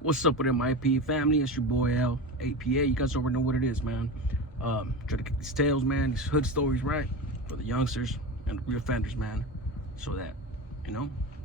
What's up with MIP family? It's your boy L, APA. You guys already know what it is, man. Try to kick these tales, man, these hood stories, right? For the youngsters and the reoffenders, man. So that,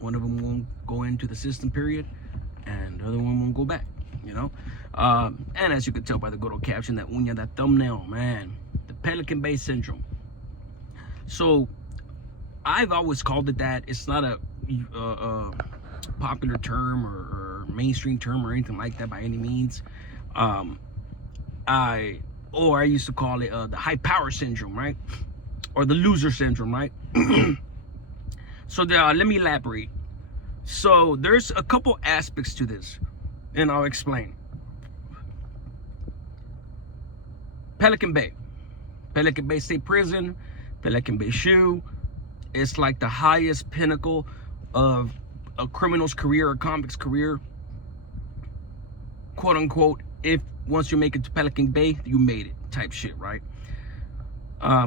one of them won't go into the system, period, and the other one won't go back, And as you can tell by the good old caption, that thumbnail, man, the Pelican Bay Syndrome. So, I've always called it that. It's not a popular term or mainstream term or anything like that by any means. I used to call it the high power syndrome, right? Or the loser syndrome, right? So let me elaborate. So there's a couple aspects to this, and I'll explain. Pelican Bay State Prison, Pelican Bay SHU. It's like the highest pinnacle of a criminal's career or convict's career, quote unquote. If once you make it to Pelican Bay, you made it type shit, right?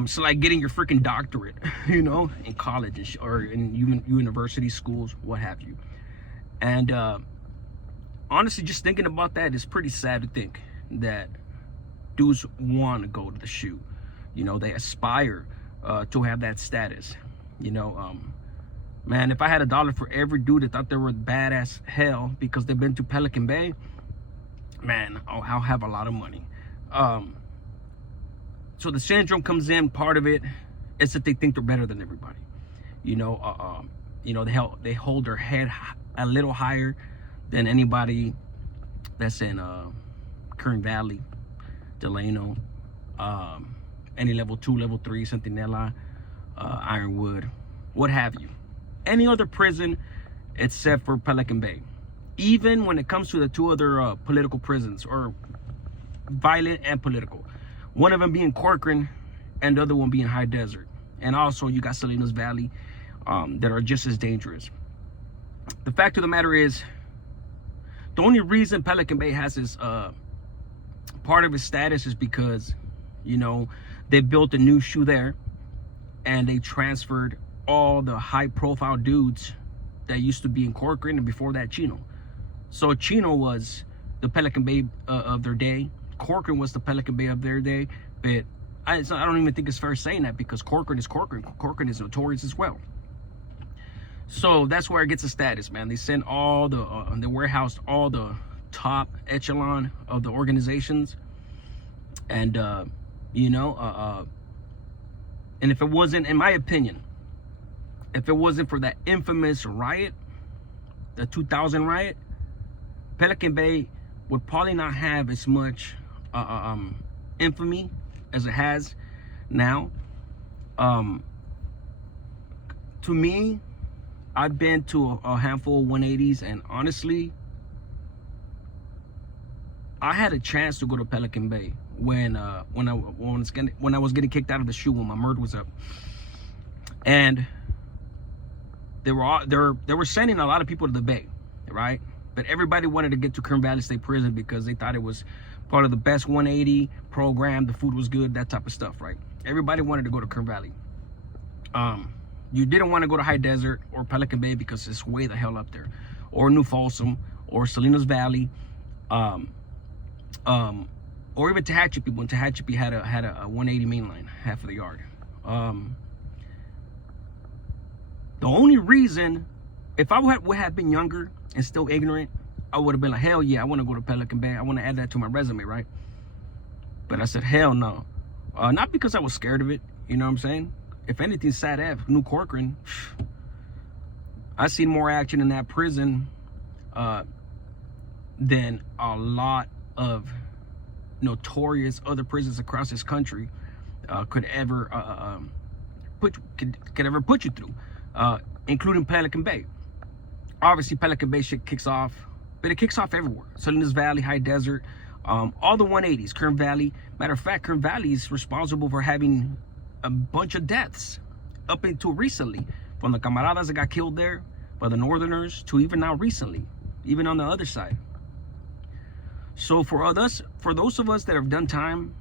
So like getting your freaking doctorate, in college or in university schools, what have you. And honestly, just thinking about that is pretty sad to think that dudes want to go to the SHU. They aspire to have that status. Man, if I had $1 for every dude that thought they were badass hell because they've been to Pelican Bay, man, I'll have a lot of money. So the syndrome comes in. Part of it is that they think they're better than everybody. They hold their head a little higher than anybody that's in Kern Valley, Delano, any level 2, level 3, Centinela, Ironwood, what have you. Any other prison except for Pelican Bay. Even when it comes to the two other political prisons, or violent and political. One of them being Corcoran and the other one being High Desert. And also you got Salinas Valley that are just as dangerous. The fact of the matter is, the only reason Pelican Bay has this part of its status is because, they built a new SHU there and they transferred all the high profile dudes that used to be in Corcoran, and before that Chino. So Chino was the Pelican Bay of their day. Corcoran was the Pelican Bay of their day. But I don't even think it's fair saying that, because Corcoran is Corcoran. Corcoran is notorious as well. So that's where it gets a status, man. They send all the they warehoused all the top echelon of the organizations, and and if it wasn't, in my opinion, if it wasn't for that infamous riot, the 2000 riot, Pelican Bay would probably not have as much infamy as it has now. To me, I've been to a handful of 180s, and honestly, I had a chance to go to Pelican Bay when I was getting kicked out of the SHU when my murder was up, and they were sending a lot of people to the Bay, right? But everybody wanted to get to Kern Valley State Prison because they thought it was part of the best 180 program. The food was good, that type of stuff, right? Everybody wanted to go to Kern Valley. You didn't want to go to High Desert or Pelican Bay because it's way the hell up there, or New Folsom, or Salinas Valley, or even Tehachapi, when Tehachapi had a 180 mainline, half of the yard. The only reason, if I would have been younger and still ignorant, I would have been like, hell yeah, I want to go to Pelican Bay. I want to add that to my resume, right? But I said, hell no. Not because I was scared of it, you know what I'm saying? If anything, Sad Ave, New Corcoran, I seen more action in that prison than a lot of notorious other prisons across this country could ever put you through, including Pelican Bay. Obviously, Pelican Bay shit kicks off, but it kicks off everywhere. Salinas Valley, High Desert, all the 180s, Kern Valley. Matter of fact, Kern Valley is responsible for having a bunch of deaths up until recently, from the camaradas that got killed there by the Northerners to even now recently, even on the other side. So for those of us that have done time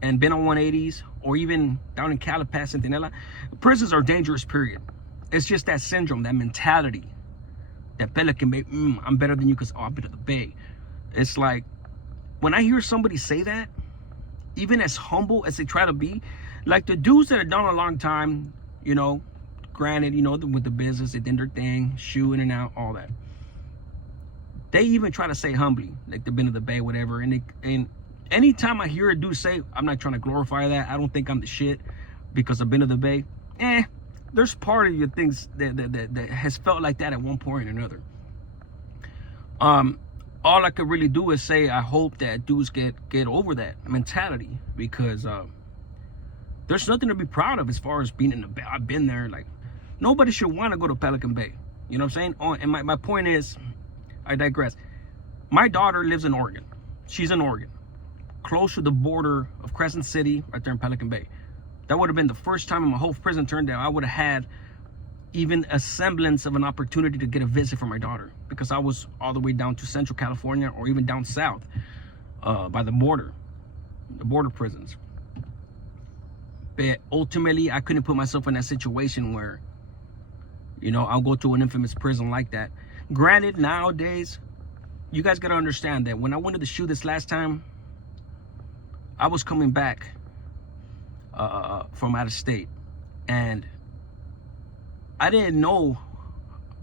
and been on 180s, or even down in Calapas, Centinela, prisons are dangerous, period. It's just that syndrome, that mentality that Pelican Bay, I'm better than you because I've been to the Bay. It's like, when I hear somebody say that, even as humble as they try to be, like the dudes that have done a long time, you know, granted, you know, with the business, they did their thing, shoe in and out, all that. They even try to say humbly, like they've been to the Bay, whatever. And anytime I hear a dude say, I'm not trying to glorify that, I don't think I'm the shit because I've been to the Bay, there's part of your things that has felt like that at one point or another. All I could really do is say I hope that dudes get over that mentality, because there's nothing to be proud of as far as being in the Bay. I've been there. Like, nobody should want to go to Pelican Bay. You know what I'm saying? Oh, and my point is, I digress. My daughter lives in Oregon. She's in Oregon, close to the border of Crescent City, right there in Pelican Bay. That would have been the first time in my whole prison term that I would have had even a semblance of an opportunity to get a visit from my daughter, because I was all the way down to Central California, or even down south by the border prisons. But ultimately, I couldn't put myself in that situation where, you know, I'll go to an infamous prison like that. Granted, nowadays, you guys got to understand that when I went to the shoe this last time, I was coming back from out of state, and I didn't know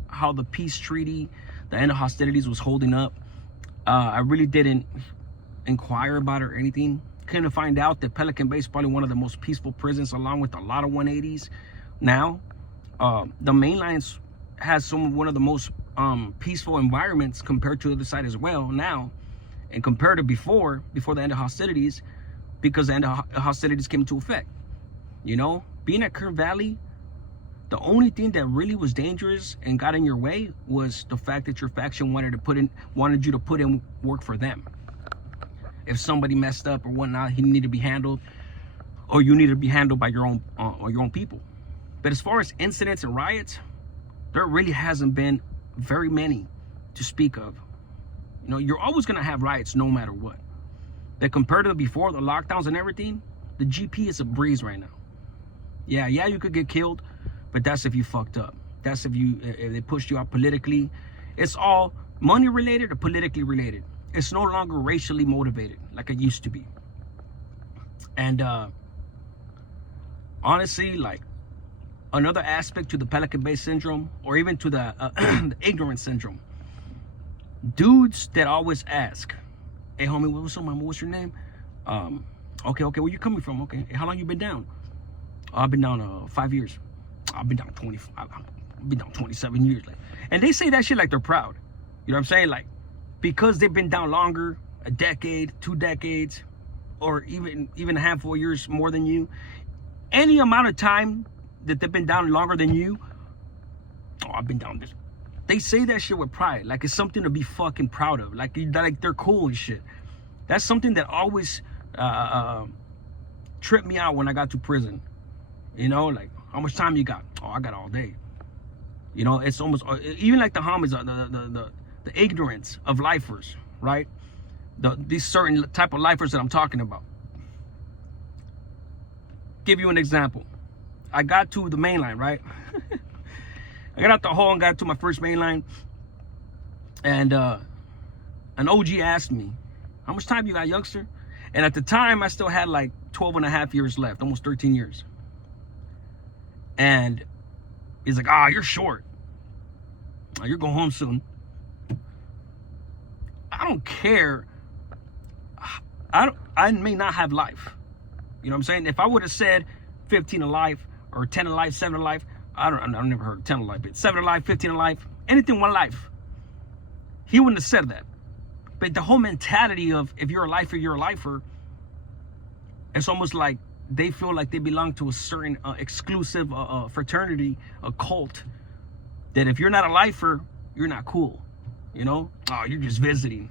how the peace treaty, the end of hostilities, was holding up. I really didn't inquire about it or anything. Came to find out that Pelican Bay is probably one of the most peaceful prisons, along with a lot of 180s. Now, the main lines has one of the most peaceful environments compared to the other side as well now, and compared to before the end of hostilities, because the end of hostilities came into effect. You know, being at Kern Valley, the only thing that really was dangerous and got in your way was the fact that your faction wanted you to put in work for them. If somebody messed up or whatnot, he needed to be handled, or you needed to be handled by your own people. But as far as incidents and riots, there really hasn't been very many to speak of. You know, you're always gonna have riots no matter what. That compared to before the lockdowns and everything, the GP is a breeze right now. Yeah, you could get killed, but that's if you fucked up. That's if they pushed you out politically. It's all money related or politically related. It's no longer racially motivated like it used to be. And honestly, like, another aspect to the Pelican Bay Syndrome, or even to the, the ignorance syndrome, dudes that always ask, hey homie, what's up, mama? What's your name? Okay, where you coming from? Okay, hey, how long you been down? I've been down 5 years. I've been down 27 years. Like, and they say that shit like they're proud. You know what I'm saying? Like, because they've been down longer, a decade, 2 decades, or even a handful of years more than you. Any amount of time that they've been down longer than you, oh, I've been down this. They say that shit with pride, like it's something to be fucking proud of, like they're cool and shit. That's something that always tripped me out when I got to prison. You know, like, how much time you got? Oh, I got all day. You know, it's almost even like the homies, the ignorance of lifers, right? These certain type of lifers that I'm talking about. Give you an example. I got to the main line, right? I got out the hall and got to my first main line, and an OG asked me, how much time you got, youngster? And at the time, I still had like 12 and a half years left, almost 13 years. And he's like, you're short. You're going home soon. I don't care. I may not have life. You know what I'm saying? If I would have said 15 alive, or 10 alive, 7 alive, I've never heard of 10 alive, but 7 alive, 15 alive, anything one life, he wouldn't have said that. But the whole mentality of, if you're a lifer, you're a lifer, it's almost like they feel like they belong to a certain exclusive fraternity, a cult, that if you're not a lifer, you're not cool. You know? Oh, you're just visiting.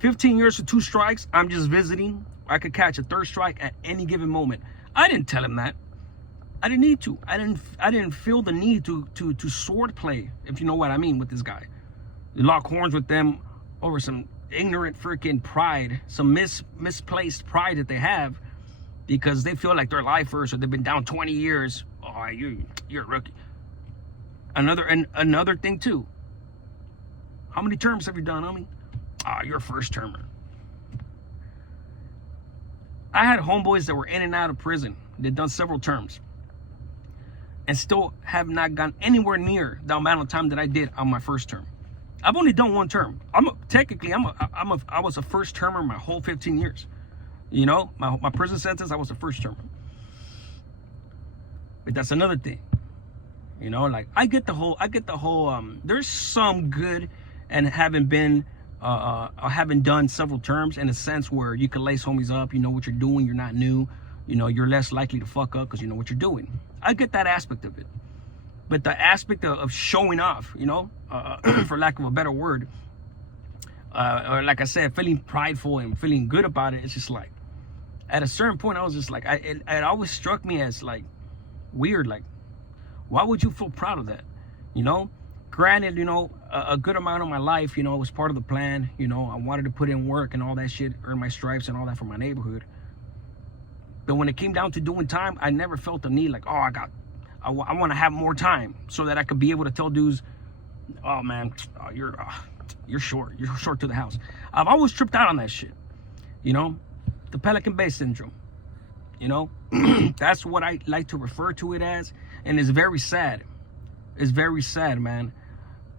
15 years for 2 strikes, I'm just visiting. I could catch a 3rd strike at any given moment. I didn't tell him that. I didn't need to. I didn't feel the need to sword play, if you know what I mean, with this guy. Lock horns with them over some ignorant freaking pride, some misplaced pride that they have, because they feel like they're lifers or they've been down 20 years. Oh, you're a rookie. Another thing too. How many terms have you done, homie? You're a first termer. I had homeboys that were in and out of prison. They'd done several terms and still have not gone anywhere near the amount of time that I did on my first term. I've only done one term. I was a first termer my whole 15 years. You know, my prison sentence, I was a first termer. But that's another thing. You know, like I get the whole there's some good and having done several terms in a sense where you can lace homies up, you know what you're doing, you're not new, you know, you're less likely to fuck up because you know what you're doing. I get that aspect of it. But the aspect of showing off, you know, for lack of a better word, or like I said, feeling prideful and feeling good about it, it's just like, at a certain point, I was just like, it always struck me as like weird, like, why would you feel proud of that? You know, granted, you know, a good amount of my life, you know, it was part of the plan. You know, I wanted to put in work and all that shit, earn my stripes and all that for my neighborhood. But when it came down to doing time, I never felt the need like, oh, I want to have more time so that I could be able to tell dudes, oh man, you're short to the house. I've always tripped out on that shit, you know, the Pelican Bay Syndrome, you know. That's what I like to refer to it as, and it's very sad. It's very sad, man.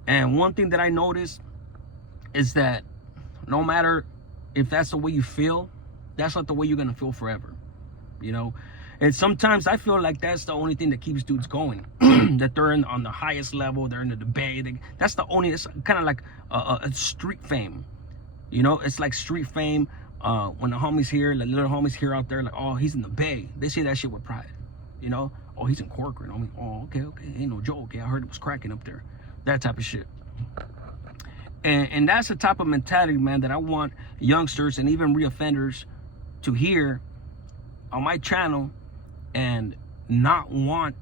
And one thing that I noticed is that no matter if that's the way you feel, that's not the way you're gonna feel forever, you know. And sometimes I feel like that's the only thing that keeps dudes going. That they're on the highest level, they're in the debate. That's the only, it's kind of like a street fame. You know, it's like street fame. When the homies here, the little homies here out there, like, oh, he's in the Bay. They say that shit with pride. You know, oh, he's in Corcoran. I mean, oh, okay, ain't no joke. Okay, I heard it was cracking up there. That type of shit. And that's the type of mentality, man, that I want youngsters and even reoffenders to hear on my channel and not want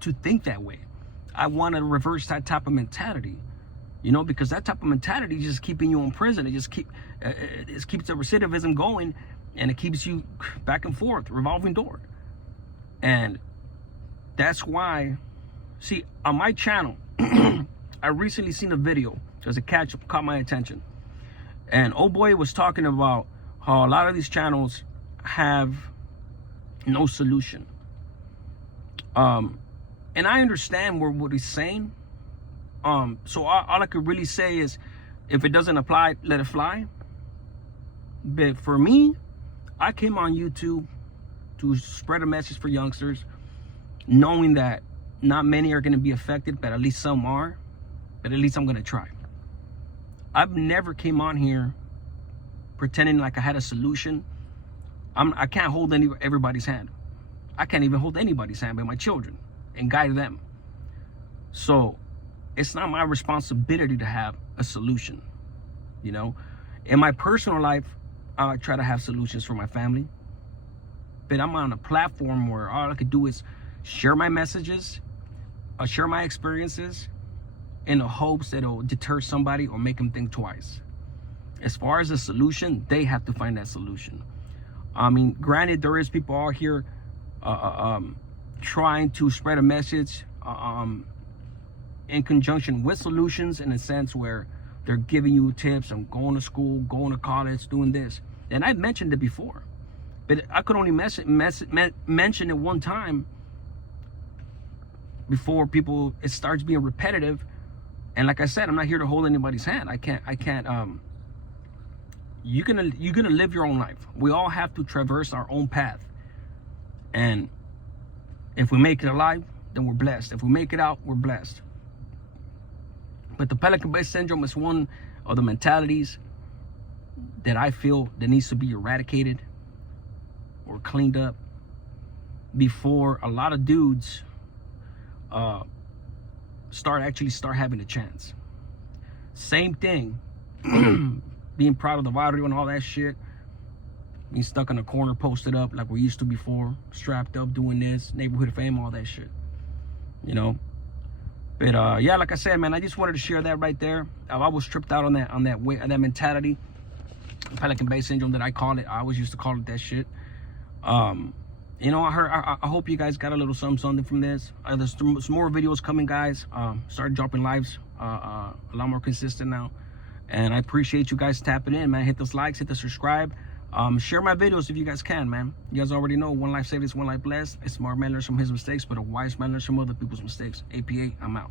to think that way. I want to reverse that type of mentality, you know, because that type of mentality is just keeping you in prison. It just keeps the recidivism going, and it keeps you back and forth, revolving door. And that's why, see, on my channel, I recently seen a video because it caught my attention, and oh boy was talking about how a lot of these channels have no solution. And I understand what he's saying. So all I could really say is, if it doesn't apply, let it fly. But for me, I came on YouTube to spread a message for youngsters, knowing that not many are going to be affected, but at least some are. But at least I'm going to try. I've never came on here pretending like I had a solution. I can't hold everybody's hand. I can't even hold anybody's hand but my children and guide them. So it's not my responsibility to have a solution, you know. In my personal life, I try to have solutions for my family, but I'm on a platform where all I could do is share my messages, share my experiences, in the hopes that it'll deter somebody or make them think twice. As far as a solution, they have to find that solution. I mean, granted, there is people out here trying to spread a message in conjunction with solutions, in a sense where they're giving you tips on going to school, going to college, doing this. And I've mentioned it before, but I could only mention it one time before it starts being repetitive. And like I said, I'm not here to hold anybody's hand. I can't. You're gonna live your own life. We all have to traverse our own path. And if we make it alive, then we're blessed. If we make it out, we're blessed. But the Pelican Bay Syndrome is one of the mentalities that I feel that needs to be eradicated or cleaned up before a lot of dudes start having a chance. Same thing. Being proud of the barrio and all that shit. Being stuck in a corner, posted up like we used to before, strapped up, doing this, neighborhood fame, all that shit. You know. But yeah, like I said, man, I just wanted to share that right there. I've always tripped out on that mentality, Pelican Bay Syndrome that I call it. I always used to call it that shit. you know, I hope you guys got a little something from this. There's some more videos coming, guys. Start dropping lives a lot more consistent now, and I appreciate you guys tapping in, man. Hit those likes, hit the subscribe, share my videos if you guys can, man. You guys already know, one life saved is one life blessed. A smart man learns from his mistakes, but a wise man learns from other people's mistakes. APA, I'm out.